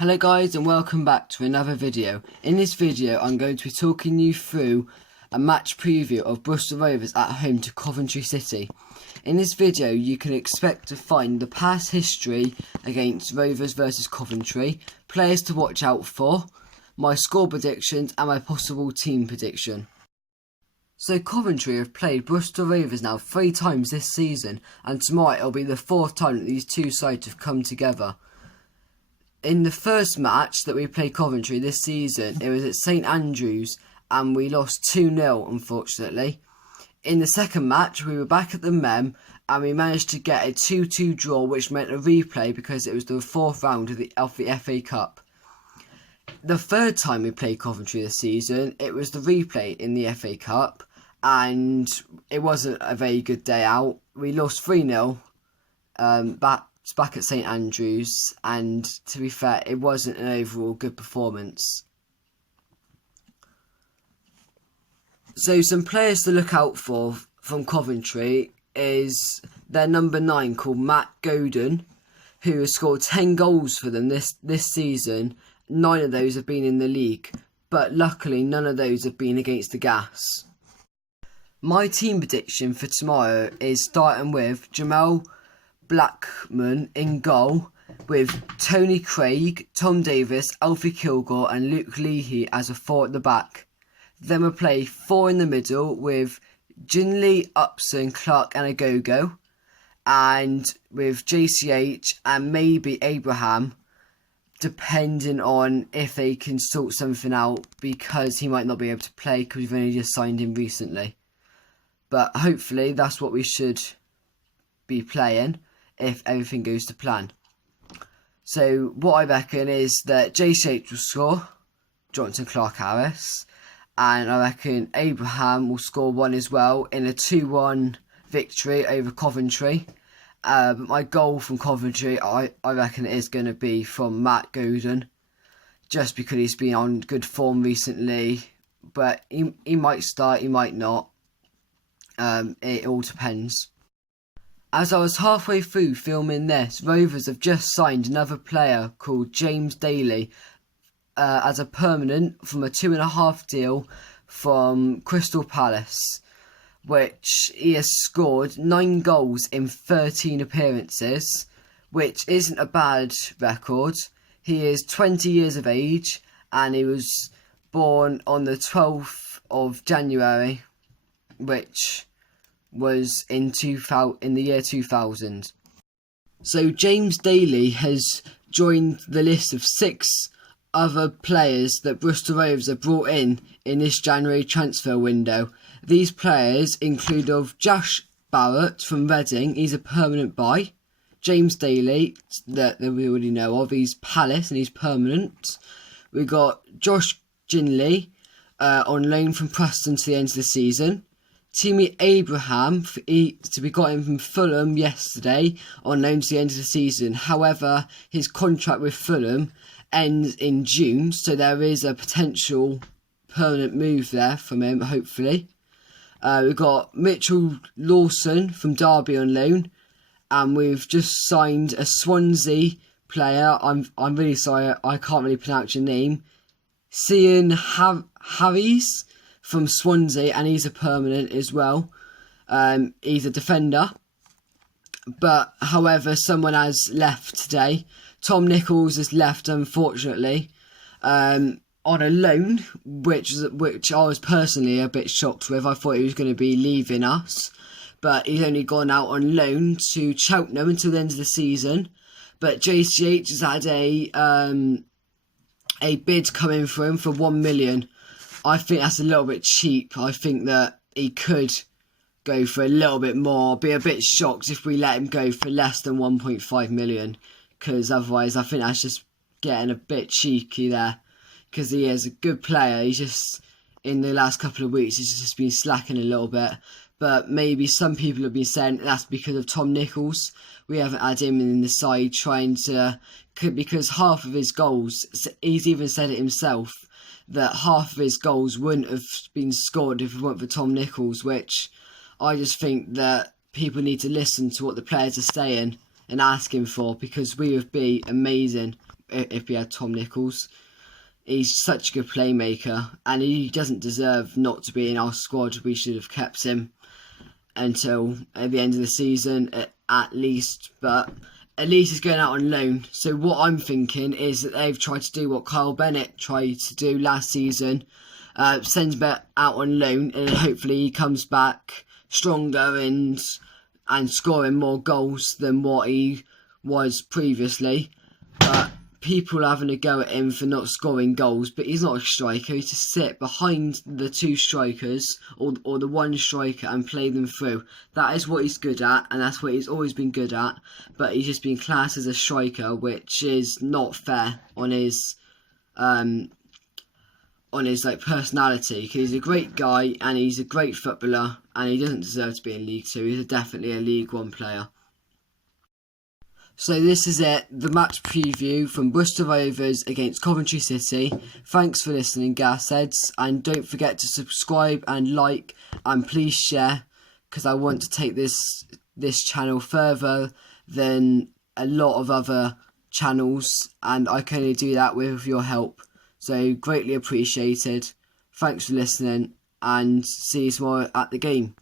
Hello guys and welcome back to another video. In this video I'm going to be talking you through a match preview of Bristol Rovers at home to Coventry City. In this video you can expect to find the past history against Rovers versus Coventry, players to watch out for, my score predictions and my possible team prediction. So Coventry have played Bristol Rovers now 3 times this season, and tomorrow it'll be the 4th time that these two sides have come together. In the first match that we played Coventry this season, it was at St Andrews and we lost 2-0 unfortunately. In the second match we were back at the Mem and we managed to get a 2-2 draw, which meant a replay because it was the 4th round of the FA Cup. The third time we played Coventry this season, it was the replay in the FA Cup and it wasn't a very good day out. We lost 3-0 back at St Andrews, and to be fair, it wasn't an overall good performance. So some players to look out for from Coventry is their number 9 called Matt Godden, who has scored 10 goals for them this season. 9 of those have been in the league, but luckily none of those have been against the Gas. My team prediction for tomorrow is starting with Jamal Blackman in goal, with Tony Craig, Tom Davis, Alfie Kilgore and Luke Leahy as a 4 at the back. Then we'll play 4 in the middle with Ginley, Upson, Clark and Agogo, and with JCH and maybe Abraham, depending on if they can sort something out, because he might not be able to play because we've only just signed him recently. But hopefully that's what we should be playing if everything goes to plan. So what I reckon is that JCH will score, Johnson, Clark, Harris, and I reckon Abraham will score 1 as well in a 2-1 victory over Coventry. But my goal from Coventry, I reckon it is going to be from Matt Godden, just because he's been on good form recently, but he might start, he might not. It all depends. As I was halfway through filming this, Rovers have just signed another player called James Daly as a permanent from a 2.5 deal from Crystal Palace, which he has scored 9 goals in 13 appearances, which isn't a bad record. He is 20 years of age and he was born on the 12th of January, which was in the year 2000. So James Daly has joined the list of 6 other players that Bristol Rovers have brought in this January transfer window. These players include of Josh Barrett from Reading, he's a permanent buy. James Daly, that we already know of, he's Palace and he's permanent. We got Josh Ginley on loan from Preston to the end of the season. Timmy Abraham, we got him from Fulham yesterday on loan to the end of the season. However, his contract with Fulham ends in June, so there is a potential permanent move there from him, hopefully. We've got Mitchell Lawson from Derby on loan, and we've just signed a Swansea player. I'm really sorry, I can't really pronounce your name. Cian Harries from Swansea, and he's a permanent as well. He's a defender, but however someone has left today. Tom Nichols has left, unfortunately, on a loan, which I was personally a bit shocked with. I thought he was going to be leaving us, but he's only gone out on loan to Cheltenham until the end of the season. But JCH has had a bid coming for him for 1 million. I think that's a little bit cheap. I think that he could go for a little bit more. Be a bit shocked if we let him go for less than 1.5 million. Because otherwise I think that's just getting a bit cheeky there. Because he is a good player. He's just, in the last couple of weeks, he's just been slacking a little bit. But maybe some people have been saying that's because of Tom Nichols. We haven't had him in the side because half of his goals, he's even said it himself, that half of his goals wouldn't have been scored if it weren't for Tom Nichols, which I just think that people need to listen to what the players are saying and asking for, because we would be amazing. if we had Tom Nichols. He's such a good playmaker, and he doesn't deserve not to be in our squad. We should have kept him until at the end of the season at least, but at least he's going out on loan. So what I'm thinking is that they've tried to do what Kyle Bennett tried to do last season, sends him out on loan, and hopefully he comes back stronger and scoring more goals than what he was previously. But people are having a go at him for not scoring goals, but he's not a striker. He's to sit behind the two strikers or the one striker and play them through. That is what he's good at, and that's what he's always been good at. But he's just been classed as a striker, which is not fair on his like personality, because he's a great guy and he's a great footballer, and he doesn't deserve to be in League Two. He's definitely a League One player. So this is it, the match preview from Bristol Rovers against Coventry City. Thanks for listening, Gasheads, and don't forget to subscribe and like, and please share, because I want to take this channel further than a lot of other channels, and I can only do that with your help. So greatly appreciated. Thanks for listening, and see you tomorrow at the game.